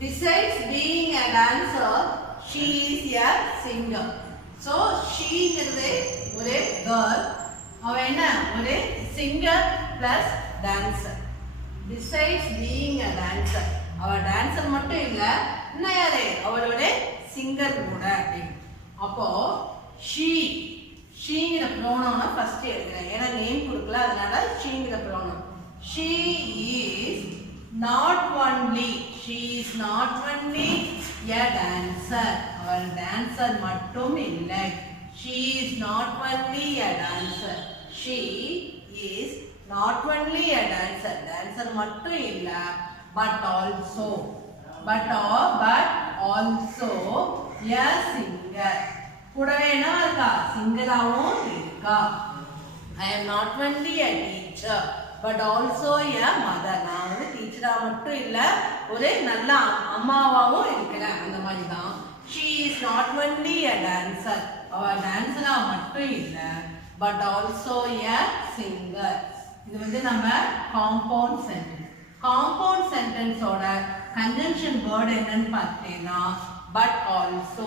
Besides being a dancer, she is a singer. So she is ஒரு girl. அவ என்ன ஒரு singer plus dancer. Besides being a dancer, அவ dancer மட்டும் இல்ல, என்ன யாரு? அவள் ஒரு singer கூட. அப்போ sheங்கிற pronoun ஃபர்ஸ்ட் எடுக்கிறேன். ஏன்னா நேம் கொடுக்கல, அதனால sheங்கிற pronoun. She is not only a dancer. அவள் dancer மட்டும் இல்லை. She is not only a dancer. She is not only a dancer. Dancer மட்டும் இல்ல, but also a singer. கூடவே என்ன இருக்கா? சிங்கராவும் இருக்கா. I am not only a teacher but also a mother. நான் வந்து டீச்சரா மட்டும் இல்ல, ஒரு நல்ல அம்மாவாவும் இருக்கிறேன். அந்த மாதிரி தான். She is not only a dancer. அவ டான்ஸரா மட்டும் இல்ல, but also a singer. இது வந்து நம்ம காம்பவுண்ட் சென்டென்ஸ். காம்பவுண்ட் சென்டென்ஸோட கன்ஜங்ஷன் வேர்ட் என்னன்னு பார்த்தீங்கன்னா but also.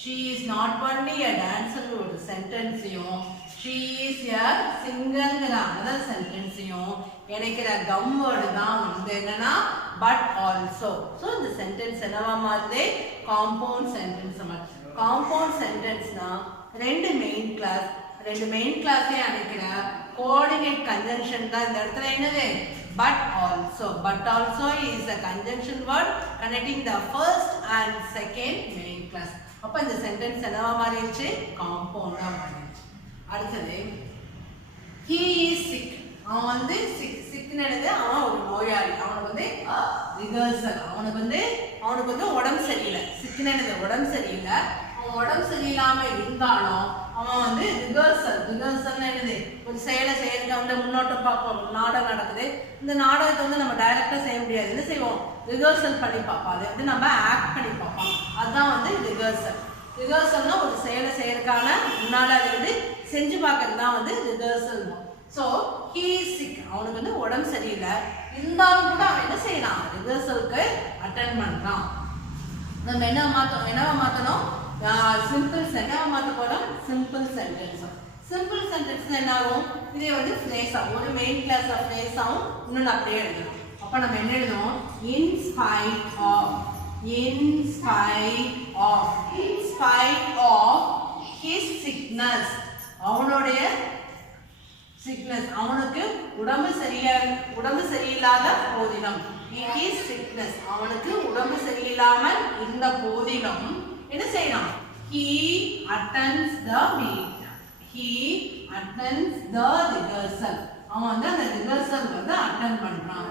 She is not only a dancer ஒரு சென்டென்ஸையும், she is a singerங்கிற another சென்டென்ஸையும் இணைக்கிற கம் வேர்டு தான் வந்து என்னன்னா but also. ஸோ இந்த சென்டென்ஸ் என்னவா மாதிரி? Compound sentence. காம்பவுண்ட் சென்டென்ஸ்னா ரெண்டு மெயின் கிளாஸே அணைக்கிற கோஆர்டினேட் கன்ஜங்ஷன் தான் இந்த இடத்துல என்னது? but also is a conjunction word connecting the first and second main class. அப்ப இந்த சென்டென்ஸ் என்னவா மாறிடுச்சு? காம்பவுண்டா மாறிடுச்சு. அடுத்தது he is sick. அவன் வந்து சிக்னது, அவன் ஒரு நோயாளி. அவனுக்கு வந்து ரிகர்சல். அவனுக்கு வந்து உடம்பு சரியில்லை. சிக்னது உடம்பு சரியில்லை. அவன் உடம்பு சரியில்லாம இருந்தாலும் அவன் வந்து ரிகர்சல் என்னது? ஒரு செயலை செய்யறதுக்கு வந்து முன்னோட்டம் பார்ப்போம். நாடகம் நடக்குது. இந்த நாடகத்தை வந்து நம்ம டைரக்டா செய்ய முடியாது. என்ன செய்வோம்? ரிகர்சல் பண்ணி பார்ப்போம். அதை வந்து நம்ம ஆக்ட் பண்ணி பார்ப்போம். அதுதான் வந்து ரிகர்சல்னா ஒரு செயலை செய்யறதுக்கான முன்னால அதை வந்து செஞ்சு பார்க்கறது தான் வந்து rehearsal. So he is sick. அவனுக்கு வந்து உடம்பு சரியில்லை, இருந்தாலும் கூட அவன் என்ன செய்யலாம்? ரிகர்சலுக்கு அட்டென்ட் பண்றான். நம்ம என்னவா மாத்தணும்? Simple sentence. சிம்பிள் சென்டென்ஸ் என்ன ஆகும்? இதே வந்து ஃப்ரேஸா, ஒரு மெயின் கிளாஸ் ஆஃப் ஃப்ரேஸாவும் இன்னொன்று அப்படியே எழுதணும். அப்ப நம்ம என்ன எழுதுவோம்? in spite of his sickness. அவனுடைய sickness, அவனுக்கு உடம்பு சரியில்லாத போதிலும். his sickness, அவனுக்கு உடம்பு சரியில்லாமல் இருந்த போதிலும் என்ன செய்யலாம்? he attends the rehearsal. அவன் வந்து அந்த ரிகர்சல் வந்து அட்டெண்ட் பண்றான்.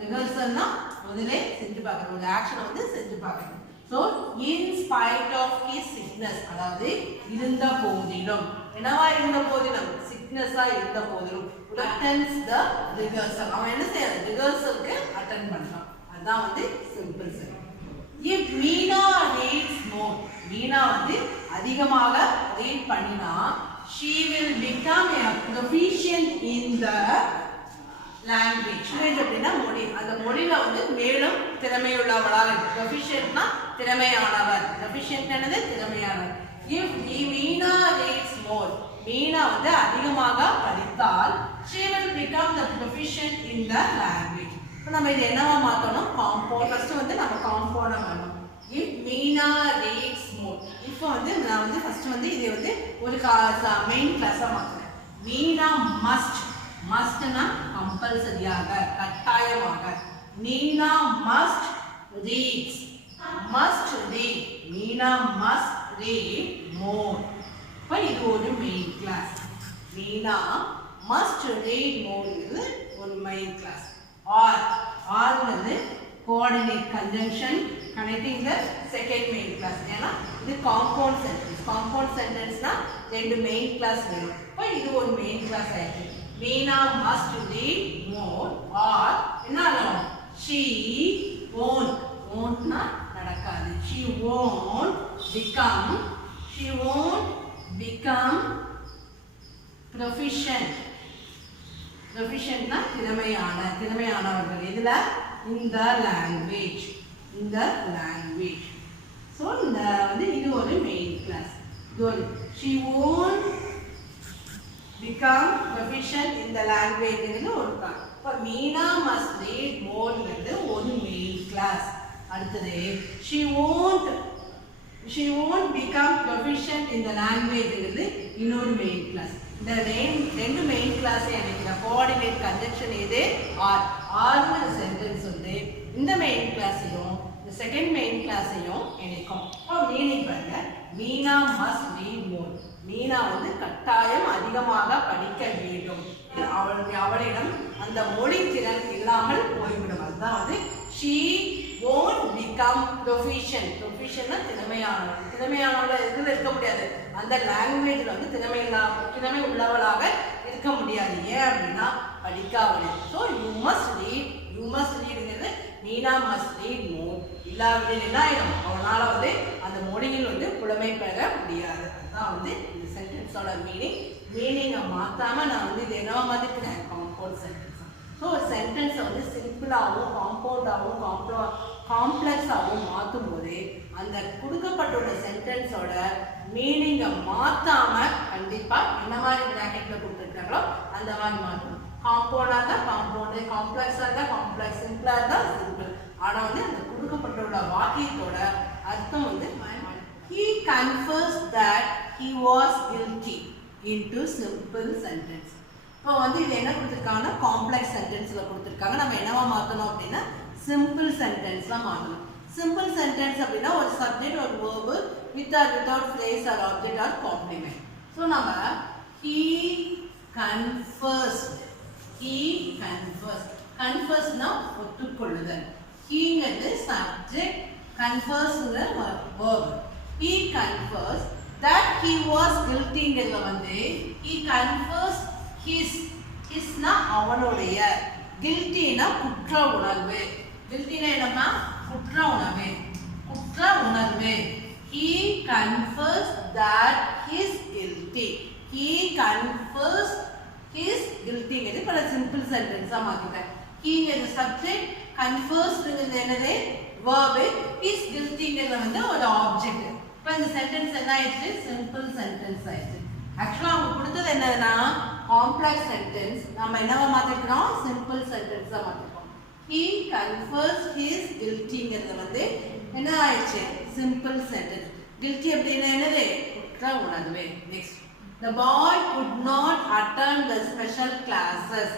ரிகர்சல்னா முதல்ல செஞ்சு பார்க்கணும், ஒரு ஆக்ஷனை வந்து செஞ்சு பார்க்கணும். So in spite of his sickness, அதாவது இருந்த போதிலும், என்னவா இருந்த போதிலும்? சிக்னஸா இருந்த போதிலும் attends the rehearsal. அவன் என்ன செய்யறான்? ரிகர்சலுக்கு அட்டெண்ட் பண்றான். அதுதான் வந்து simple sentence. if Meena reads more, Meena வந்து அதிகமாக ரீட் பண்ணினா she will become a proficient in the language. அப்படின்னா மொழி. அந்த மொழியில வந்து மேலும் திறமையுள்ளவளாக. proficientனா திறமையானவர். proficient என்னது? திறமையானவர். if Meena reads more, Meena வந்து அதிகமாக படித்தால் she will become the proficient in the language. இப்போ நம்ம இது என்னவா மாத்தணும்? காம்பவுண்ட். ஃபர்ஸ்ட் வந்து நம்ம காம்பவுண்டா மாத்தணும். if Meena reads more. இப்போ வந்து நான் வந்து ஃபர்ஸ்ட் வந்து இது வந்து ஒரு மெயின் கிளாஸா மாத்துறேன். Meena mustனா கம்பல்சரியாக, கட்டாயமாக. Meena must read. Meena must read more. இப்போ இது ஒரு main class. Meena must read more இது ஒரு மெயின் கிளாஸ். or வந்து coordinate conjunction connecting the second main class. ஏன்னா இது compound sentenceனா ரெண்டு main class வேணும். இப்போ இது ஒரு main class ஆயிடுச்சு. Meena must read more or என்ன ஆகும்? she won't நடக்காது. she won't become proficientனா திறமையானவர்கள். இதுல in the language. in the language. So இந்த வந்து இது ஒரு main class. She won't become proficient in the language ங்கிறது ஒரு class. இப்போ மீனா must read more ங்கிறது ஒரு main class. அடுத்தது she won't become proficient in the language ங்கிறது இன்னொரு main class. இந்த ரெண்டு மெயின் கிளாஸ் எனக்கு கோஆர்டினேட் கன்ஜெக்ஷன் எது ஆர்ங்கிற சென்டென்ஸ் வந்து இந்த மெயின் கிளாஸையும் இந்த செகண்ட் மெயின் கிளாஸையும் இணைக்கும். இப்போ மீனிங் பாருங்க, மீனா மஸ்ட் ரீட் மோர். மீனா வந்து கட்டாயம் அதிகமாக படிக்க வேண்டும். அவளிடம் அந்த மொழி திறன் இல்லாமல் போய்விடும். அதுதான் வந்து she won't become proficient. Proficientனா திறமையானவள இதுல இருக்க முடியாது. அந்த லாங்குவேஜ்ல வந்து திறமை உள்ளவளாக இருக்க முடியாது. ஏன் அப்படின்னா படிக்காவலே. ஸோ யூ மஸ்ட் ரீட்ங்கிறது மீனா மஸ்ட் ரீட் மோர். இல்லாவிடில் என்ன ஆயிடும், அவனால வந்து அந்த மொழியில் வந்து புலமை பெற முடியாது. அதுதான் வந்து இந்த சென்டென்ஸோட மீனிங்கை மாற்றாம நான் வந்து இது என்னவா மாற்றிக்கிறேன், காம்பவுண்ட் சென்டென்ஸ். ஸோ ஒரு சென்டென்ஸை வந்து சிம்பிளாகவும் காம்பவுண்டாகவும் காம்ப்ளெக்ஸாகவும் மாற்றும் போது அந்த கொடுக்கப்பட்டுள்ள சென்டென்ஸோட மீனிங்கை மாற்றாம கண்டிப்பாக என்ன மாதிரி ப்ராக்கெட்டில் கொடுத்துருக்காங்களோ அந்த மாதிரி மாற்றணும். காம்பவுண்டாக இருந்தால் காம்பவுண்டு, காம்ப்ளெக்ஸாக இருந்தால் காம்ப்ளெக்ஸ், சிம்பிளாக இருந்தால் சிம்பிள். ஆனால் வந்து அந்த கொடுக்கப்பட்டுள்ள வாக்கியத்தோட அர்த்தம் வந்து he confessed that he was guilty into simple sentence. இப்போ வந்து இது என்ன கொடுத்துருக்காங்கன்னா காம்ப்ளெக்ஸ் சென்டென்ஸில் கொடுத்துருக்காங்க. நம்ம என்னவா மாற்றணும் அப்படின்னா சிம்பிள் சென்டென்ஸ்லாம் மாற்றணும். சிம்பிள் சென்டென்ஸ் அப்படின்னா ஒரு சப்ஜெக்ட் ஒரு verb with or without phrase or object or complement. So நம்ம he confessed ஒத்துக்கொள்ளுதல். ஹீங்கிறது சப்ஜெக்ட், கன்ஃபர்ஸ்ங்கிற verb. he confessed that he was guiltyங்கிறத வந்து he confessed hisனா அவனுடைய, guiltyனா குற்ற உணர்வு. guiltyனா என்னன்னா குற்ற உணர்வு. he confessed that his guilty. he confessed his guiltyங்கிறது பல சிம்பிள் சென்டென்ஸா மாத்திட்டேன். ஹீங்கிறது சப்ஜெக்ட், கன்ஃபர்ஸ்ட்ங்கிறது என்னது verb, his guiltyங்கிறது வந்து ஒரு ஆப்ஜெக்ட். இப்போ இந்த சென்டென்ஸ் என்ன ஆயிடுச்சு, சிம்பிள் சென்டென்ஸ் ஆயிடுச்சு. ஆக்சுவலாக அவங்க கொடுத்தது என்னதுன்னா காம்ப்ளெக்ஸ் சென்டென்ஸ், நம்ம என்னவா மாற்றிருக்கிறோம், சிம்பிள் சென்டென்ஸாக மாற்றிருக்கோம். he confessed his guiltyங்கிறது வந்து என்ன ஆயிடுச்சு, சிம்பிள் சென்டென்ஸ். guilty அப்படின்னா என்னது, குற்ற உணர்வு. Next, the boy could not attend the special classes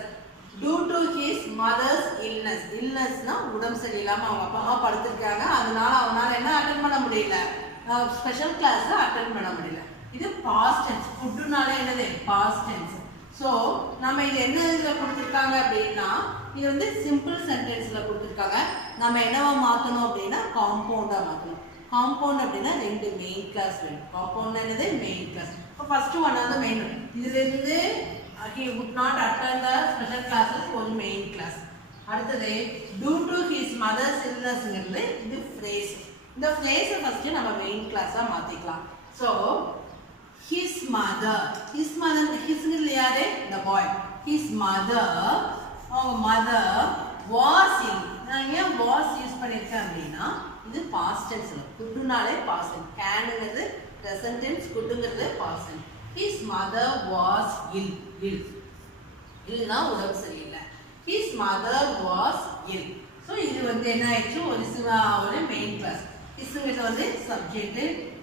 due to his mother's illness. illnessனா உடம்பு சரியில்லாமல் அவங்க அப்பா அம்மா படுத்திருக்காங்க, அதனால அவனால என்ன அட்டென்ட் பண்ண முடியல, ஸ்பெஷல் கிளாஸ் அட்டென்ட் பண்ண முடியல. இது பாஸ்ட் டென்ஸ். ஃபுட்டுனாலே என்னது, பாஸ்ட் டென்ஸ். ஸோ நம்ம இது என்ன இதில் கொடுத்துருக்காங்க அப்படின்னா இது வந்து சிம்பிள் சென்டென்ஸில் கொடுத்துருக்காங்க. நம்ம என்னவா மாற்றணும் அப்படின்னா காம்பவுண்டாக மாற்றணும். காம்பவுண்ட் அப்படின்னா ரெண்டு மெயின் கிளாஸ் வேணும். காம்பவுண்ட் என்னது, மெயின் கிளாஸ். இப்போ ஃபர்ஸ்ட் ஒன் வந்து மெயின். இதுலேருந்து he would not attend the special classes ஒரு மெயின் கிளாஸ். அடுத்தது due to his mother's illnessங்கிறது இது ஃப்ரேஸ். இந்த ஃப்ரேஸை ஃபர்ஸ்ட் நம்ம மெயின் கிளாஸாக மாற்றிக்கலாம். ஸோ his mother his யாரு, the boy. his mother, அவங்க mother was ill. நான் ஏன் was யூஸ் பண்ணியிருக்கேன் அப்படின்னா இது பாஸ்ட் டென்ஸ்ல, குட்டுனாலே பாஸ்ட் டென்ஸ். கேனுங்கிறது ப்ரெசன்ட் டென்ஸ், குட்டுங்கிறது past tense. his mother was illனா உடம்பு சரியில்லை. his mother was ill. So இது வந்து என்ன ஆயிடுச்சு, ஒரு மெயின் கிளாஸ். ஹிஸ்ங்கிறது வந்து சப்ஜெக்ட்,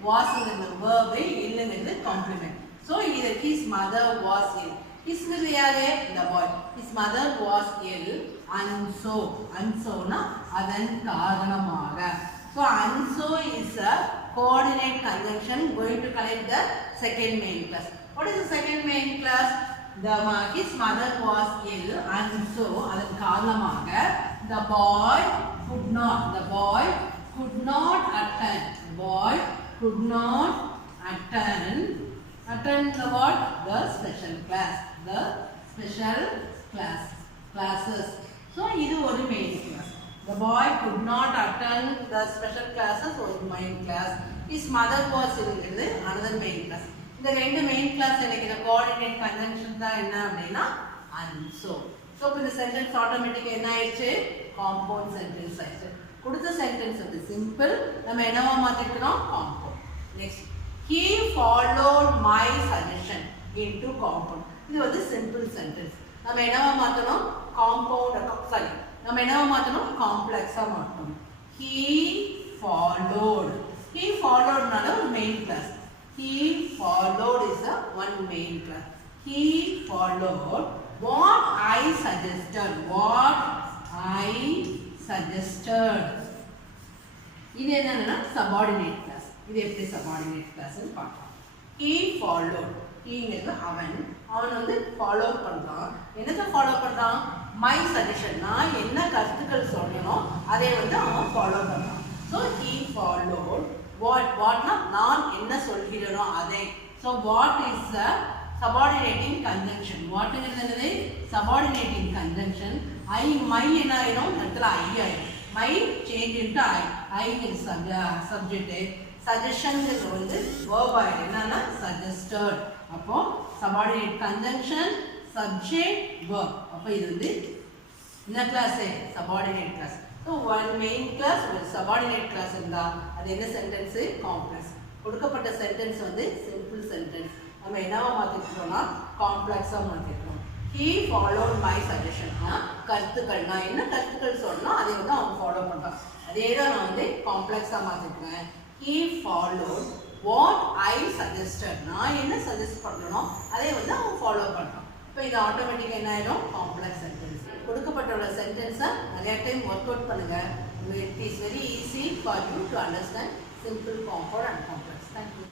வாஸ்ங்கிறது verb, இல்லங்கிறது காம்ப்ளிமெண்ட். ஸோ இது his mother was ill. ஹிஸ்ங்கிறது யாரு, the boy. his mother was ill and so அதன் காரணமாக. So and so is a coordinate conjunction going to connect the second main class. What is the second main class? His mother was ill and so அதன் காரணமாக the boy could not attend the what? The special classes. So இது ஒரு main class. The boy could not attend the special classes or main class. His mother was ill is another main class. இந்த ரெண்டு main class எனக்கு coordinate conjunction தான் என்ன அப்படின்னா and so. So இந்த sentence automatically என்ன ஆயிடுச்சு, compound sentence ஆயிடுச்சு. கொடுத்த சென்டென்ஸ் வந்து சிம்பிள், நம்ம என்னவா மாத்திக்கிறோம் compound. Next he followed my suggestion into compound. இது வந்து சிம்பிள் சென்டென்ஸ். நம்ம என்னவா மாத்தணும் காம்பவுண்ட், சாரி நம்ம என்னவா மாத்தணும் காம்ப்ளெக்ஸா மாத்தணும். he followedனால ஒரு main class. he followed is a one main class. he followed what I suggested. இது என்னன்னா subordinate class. இது எப்படி subordinate class னு பார்க்கலாம். he followed, heங்கிறது அவன் வந்து ஃபாலோ பண்றான். என்னத்தை ஃபாலோ பண்றான்? my suggestion, நான் என்ன கருத்துக்கள் சொல்றேனோ அதை வந்து அவன் ஃபாலோ பண்றான். so he followed whatனா நான் என்ன சொல்கிறேனோ அதை. so what is the subordinating conjunction? வாட்ங்கிறது என்னது? subordinating conjunction. my என்ன ஆயிடும்? இடத்துல I ஆயிடும். my change into I is subject. suggestion is வந்து verb ஆயிடும். என்னன்னா suggested. அப்போ subordinate conjunction subject verb. அப்போ இது வந்து என்ன class? subordinate class. so one main class ஒரு subordinate class இருந்தா அது என்ன சென்டென்ஸ்? காம்ப்ளெக்ஸ். கொடுக்கப்பட்ட சென்டென்ஸ் வந்து சிம்பிள் சென்டென்ஸ். நம்ம என்னவா மாத்திக்கிறோம்னா காம்ப்ளெக்ஸா மாத்திக்கிறோம். he followed my suggestion. கருத்துக்கள், நான் என்ன கருத்துக்கள் சொன்னா அதை வந்து அவன் ஃபாலோ பண்றான். அதே தான் நான் வந்து காம்ப்ளெக்ஸா மாத்திக்கிறேன். he followed what I suggested. நான் என்ன சஜஸ்ட் பண்றேனோ அதை வந்து அவன் ஃபாலோ பண்றான். இப்போ இது ஆட்டோமேட்டிக்கா என்ன ஆயிடும்? Complex sentence. கொடுக்கப்பட்ட சென்டென்ஸை நிறைய டைம் ஒர்க் அவுட் பண்ணுங்க. It is very easy for you to understand simple, compound and complex. Thank you.